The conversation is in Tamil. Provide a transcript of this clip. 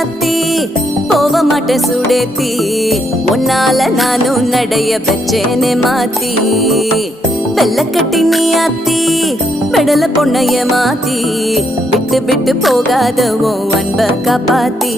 ராசாத்தி போக மாட்டேன் சுடேத்தி உன்னால நானும் நடைய வச்சேனே மாத்தி வெள்ளக்கட்டி நீ ஆத்தி பெடல பொண்ணைய மாத்தி விட்டு விட்டு போகாத உன் அன்ப காப்பாத்தி